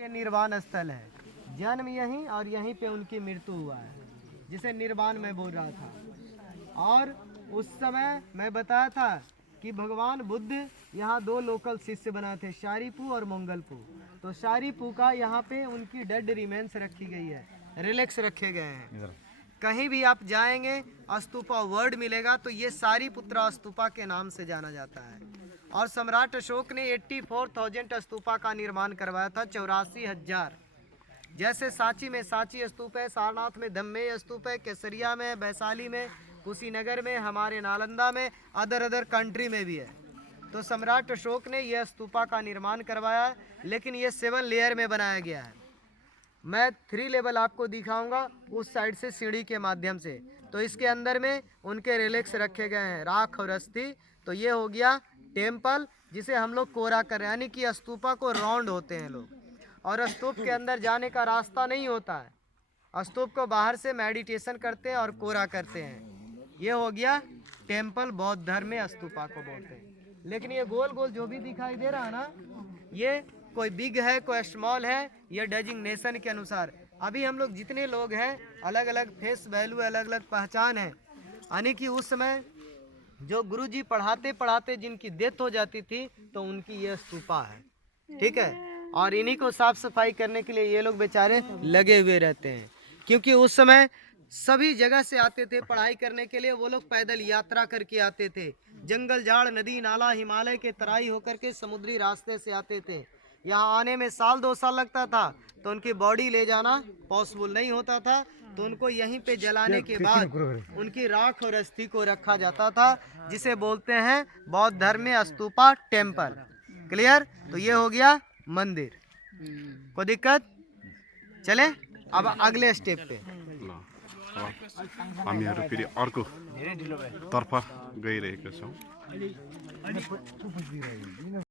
ये निर्वाण स्थल है, जन्म यहीं और यहीं पे उनकी मृत्यु हुआ है, जिसे निर्वाण में बोल रहा था। और उस समय मैं बताया था कि भगवान बुद्ध यहाँ दो लोकल शिष्य बनाए थे, शारीपू और मंगलपू। तो शारीपू का यहाँ पे उनकी डेड रिमेन्स रखी गई है, रिलेक्स रखे गए हैं। कहीं भी आप जाएंगे स्तूपा वर्ड मिलेगा तो ये सारीपुत्रा स्तूपा के नाम से जाना जाता है। और सम्राट अशोक ने 84,000 स्तूपा का निर्माण करवाया था, 84,000। जैसे सांची में सांची स्तूप है, सारनाथ में धम्मे स्तूप है, केसरिया में, वैशाली में, कुशीनगर में, हमारे नालंदा में, अदर कंट्री में भी है। तो सम्राट अशोक ने यह स्तूपा का निर्माण करवाया है, लेकिन ये 7 लेयर में बनाया गया है। मैं 3 लेवल आपको दिखाऊंगा उस साइड से सीढ़ी के माध्यम से। तो इसके अंदर में उनके रिलेक्स रखे गए हैं, राख और अस्थि। तो ये हो गया टेम्पल, जिसे हम लोग कोरा कर रहे हैं, यानी कि स्तूपा को राउंड होते हैं लोग, और स्तूप के अंदर जाने का रास्ता नहीं होता है। स्तूप को बाहर से मेडिटेशन करते हैं और कोरा करते हैं। ये हो गया टेम्पल, बौद्ध धर्म में स्तूपा को बोलते हैं। लेकिन ये गोल गोल जो भी दिखाई दे रहा है ना, ये कोई बिग है कोई स्मॉल है, ये डेजिग्नेशन के अनुसार। अभी हम लोग जितने लोग हैं, अलग अलग फेस वैल्यू, अलग अलग पहचान है। यानी कि उस समय जो गुरुजी पढ़ाते पढ़ाते जिनकी डेथ हो जाती थी, तो उनकी ये स्तूपा है, ठीक है। और इन्हीं को साफ सफाई करने के लिए ये लोग बेचारे लगे हुए रहते हैं, क्योंकि उस समय सभी जगह से आते थे पढ़ाई करने के लिए। वो लोग पैदल यात्रा करके आते थे, जंगल झाड़ नदी नाला हिमालय के तराई होकर के समुद्री रास्ते से आते थे। यहाँ आने में 1-2 साल लगता था, तो उनकी बॉडी ले जाना पॉसिबल नहीं होता था। तो उनको यहीं पे जलाने के बाद उनकी राख और अस्थि को रखा जाता था, जिसे बोलते हैं बौद्ध धर्म में स्तूपा टेम्पल। क्लियर? तो ये हो गया मंदिर। कोई दिक्कत? चले अब अगले स्टेप पे। हामीहरू फेरि अर्को तर्फ गइरहेका छौँ।